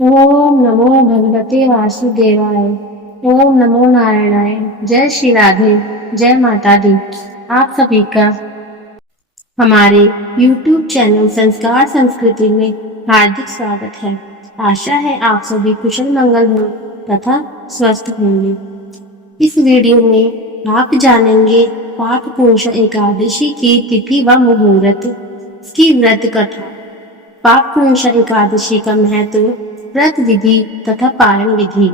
ओम नमो भगवते वासुदेवाय। ओम नमो नारायणाय। जय श्री राधे। जय माता दी। आप सभी का हमारे YouTube चैनल संस्कार संस्कृति में हार्दिक स्वागत है। आशा है आप सभी कुशल मंगल हो तथा स्वस्थ होंगे। इस वीडियो में आप जानेंगे पापपोषण एकादशी की तिथि व मुहूर्त, इसकी व्रत कथा, पापपोषण एकादशी का महत्व, व्रत विधि तथा पारण विधि।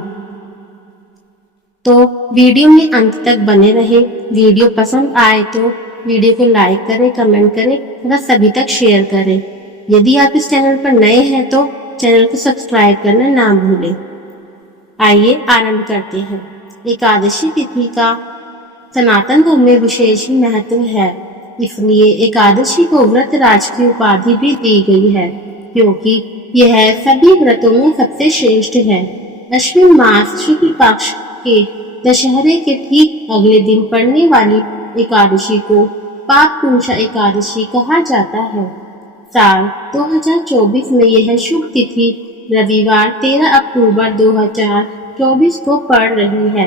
तो वीडियो में अंत तक बने रहे। वीडियो पसंद आए तो वीडियो को लाइक करें, कमेंट करें तथा सभी तक शेयर करें। यदि आप इस चैनल पर नए हैं तो चैनल को सब्सक्राइब करना ना भूलें। आइए आरंभ करते हैं। एकादशी तिथि का सनातन धर्म में विशेष महत्व है, इसलिए एकादशी को व्रत राज की उपाधि भी दी गई है, क्योंकि यह सभी व्रतों में सबसे श्रेष्ठ है। अश्विन मास शुक्ल पक्ष के दशहरे के ठीक अगले दिन पड़ने वाली एकादशी को पापपूषा एकादशी कहा जाता है। साल 2024 में यह शुभ तिथि रविवार 13 अक्टूबर 2024 को पड़ रही है।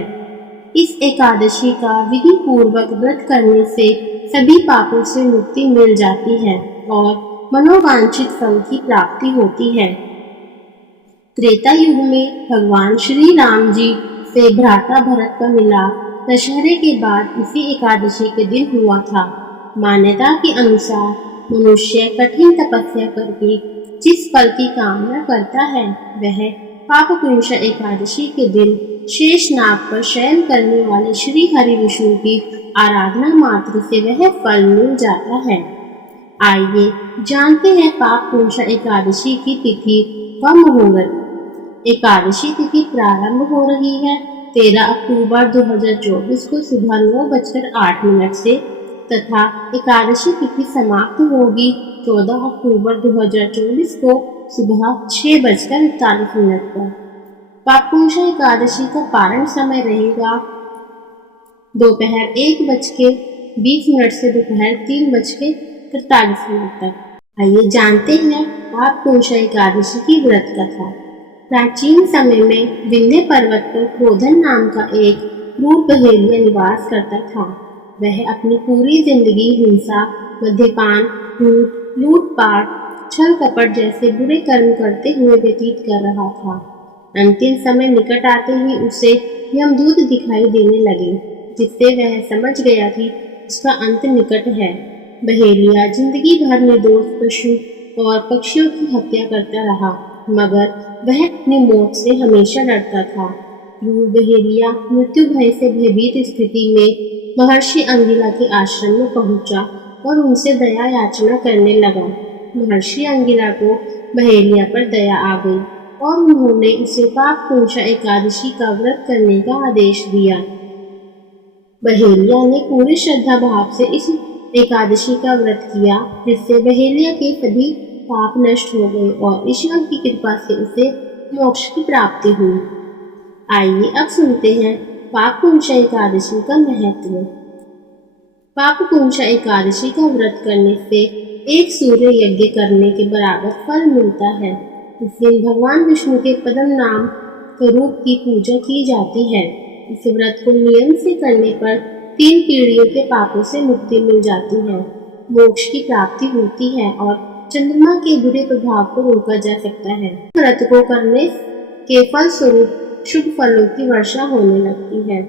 इस एकादशी का विधि पूर्वक व्रत करने से सभी पापों से मुक्ति मिल जाती है और मनोवांछित फल की प्राप्ति होती है। त्रेता युग में भगवान श्री राम जी से भ्राता भरत का मिलाप दशहरे के बाद इसी एकादशी के दिन हुआ था। मान्यता के अनुसार मनुष्य कठिन तपस्या करके जिस फल की कामना करता है, वह पापपूषा एकादशी के दिन शेष नाग पर शयन करने वाले श्री हरि विष्णु की आराधना मात्र से वह फल मिल जाता है। आइए जानते हैं पापपूषा एकादशी की तिथि व मुहूर्त। एकादशी तिथि प्रारंभ हो रही है 13 अक्टूबर 2024 को सुबह 9:08 से तथा एकादशी तिथि समाप्त होगी 14 अक्टूबर 2024 को सुबह 6:41 पर। पापपूषा एकादशी का पारण समय रहेगा दोपहर 1:20 से दोपहर 3:43 तक। आइए जानते हैं पापपूषा एकादशी की व्रत कथा। प्राचीन समय में विंध्य पर्वत पर क्रोधन नाम का एक क्रूर बहेलिया निवास करता था। वह अपनी पूरी जिंदगी हिंसा, मद्यपान, झूठ, लूटपाट, छल कपट जैसे बुरे कर्म करते हुए व्यतीत कर रहा था। अंतिम समय निकट आते ही उसे यमदूत दिखाई देने लगे, जिससे वह समझ गया कि उसका अंत निकट है। बहेलिया जिंदगी भर निर्दोष पशु और पक्षियों की हत्या करता रहा, मगर वह अपनी मौत से हमेशा डरता था। क्रूर बहेलिया मृत्यु भय से भयभीत स्थिति में महर्षि अंगिला के आश्रम में पहुंचा और उनसे दया याचना करने लगा। महर्षि अंगिला को बहेलिया पर दया आ गई और उन्होंने उसे पापपूषा एकादशी का व्रत करने का आदेश दिया। बहेलिया ने पूरी श्रद्धा भाव से इस एकादशी का व्रत किया, जिससे बहेलिया के सभी पाप नष्ट हो गए और ईश्वर की कृपा से उसे मोक्ष की प्राप्ति हुई। आइए अब सुनते हैं पापपूषा एकादशी का महत्व। पापपूषा एकादशी का व्रत करने से एक सूर्य यज्ञ करने के बराबर फल मिलता है। इस दिन भगवान विष्णु के पद्म नाम स्वरूप की पूजा की जाती है। इस व्रत को नियम से करने पर 3 पीढ़ियों के पापों से मुक्ति मिल जाती है, मोक्ष की प्राप्ति होती है और चंद्रमा के बुरे प्रभाव को रोका जा सकता है। व्रत को करने के फल स्वरूप शुभ फलों की वर्षा होने लगती है।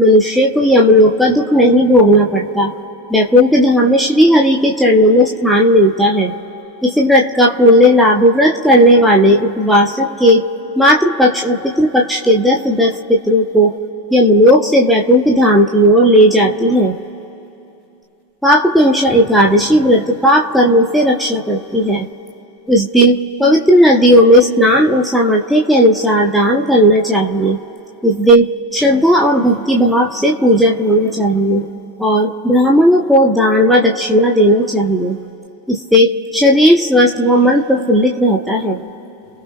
मनुष्य को यमलोक का दुख नहीं भोगना पड़ता। वैकुंठ धाम में श्री हरि के चरणों में स्थान मिलता है। इस व्रत का पुण्य लाभ व्रत करने वाले उपवासक के मातृ पक्ष और पितृ पक्ष के 10 पितरों को यमलोक से वैकुंठ धाम की ओर ले जाती है। पापपूषा एकादशी व्रत पाप कर्मों से रक्षा करती है। उस दिन पवित्र नदियों में स्नान और सामर्थ्य के अनुसार दान करना चाहिए। इस दिन श्रद्धा और भक्ति भाव से पूजा करना चाहिए और ब्राह्मणों को दान व दक्षिणा देना चाहिए। इससे शरीर स्वस्थ व मन प्रफुल्लित रहता है।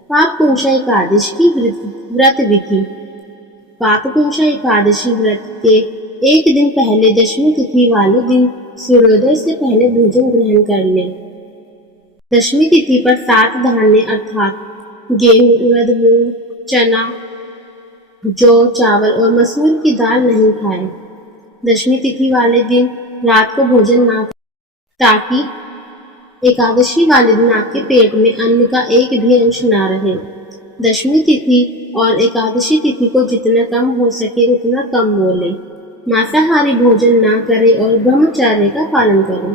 पापपूषा एकादशी की व्रत विधि। पापपूषा एकादशी व्रत के एक दिन पहले दशमी तिथि वाले दिन सूर्योदय से पहले भोजन ग्रहण कर लें। दशमी तिथि पर 7 धान्य अर्थात गेहूं, उड़द, मूंग, चना, जौ, चावल और मसूर की दाल नहीं खाएं। दशमी तिथि वाले दिन रात को भोजन ना करें, ताकि एकादशी वाले दिन आपके पेट में अन्न का एक भी अंश ना रहे। दशमी तिथि और एकादशी तिथि को जितना कम हो सके उतना कम बोले। मांसाहारी भोजन ना करें और ब्रह्मचर्य का पालन करें।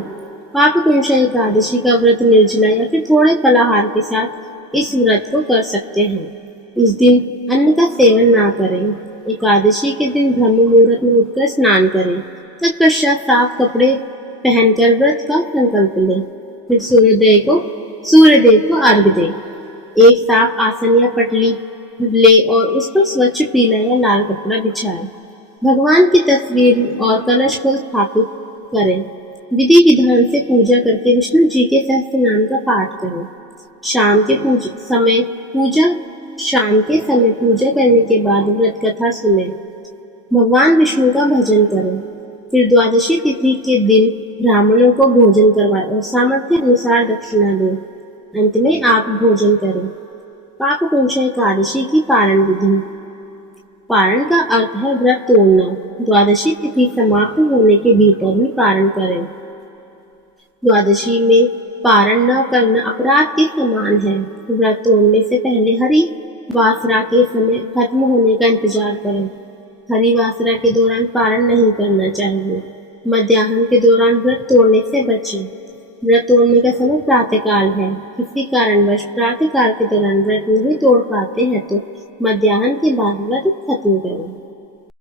पापकुंशा एकादशी का व्रत निर्जला या फिर थोड़े फलाहार के साथ इस व्रत को कर सकते हैं। इस दिन अन्न का सेवन ना करें। एकादशी के दिन ब्रह्म मुहूर्त में उठकर स्नान करें। तत्पश्चात साफ कपड़े पहनकर व्रत का संकल्प लें। फिर सूर्यदेव को अर्घ्य दें। एक साफ आसन या पटली ले और उस पर स्वच्छ पीला या लाल कपड़ा बिछाएं। भगवान की तस्वीर और कलश को स्थापित करें। विधि विधान से पूजा करके विष्णु जी के सहस्त्र नाम का पाठ करें। शाम के समय पूजा करने के बाद व्रत कथा सुने। भगवान विष्णु का भजन करें। फिर द्वादशी तिथि के दिन ब्राह्मणों को भोजन करवाएं और सामर्थ्य अनुसार दक्षिणा दें। अंत में आप भोजन करें। पापकुंशा एकादशी की पारण विधि। पारण का अर्थ है व्रत तोड़ना। द्वादशी तिथि समाप्त होने के भीतर ही पारण करें। द्वादशी में पारण न करना अपराध के समान है। व्रत तोड़ने से पहले हरि वासरा के समय खत्म होने का इंतजार करें। हरि वासरा के दौरान पारण नहीं करना चाहिए। मध्याह्न के दौरान व्रत तोड़ने से बचें। व्रत तोड़ने का समय प्रातःकाल है। किसी कारणवश प्रातःकाल के दौरान व्रत नहीं तोड़ पाते हैं तो मध्याह्न के बाद व्रत खत्म करें।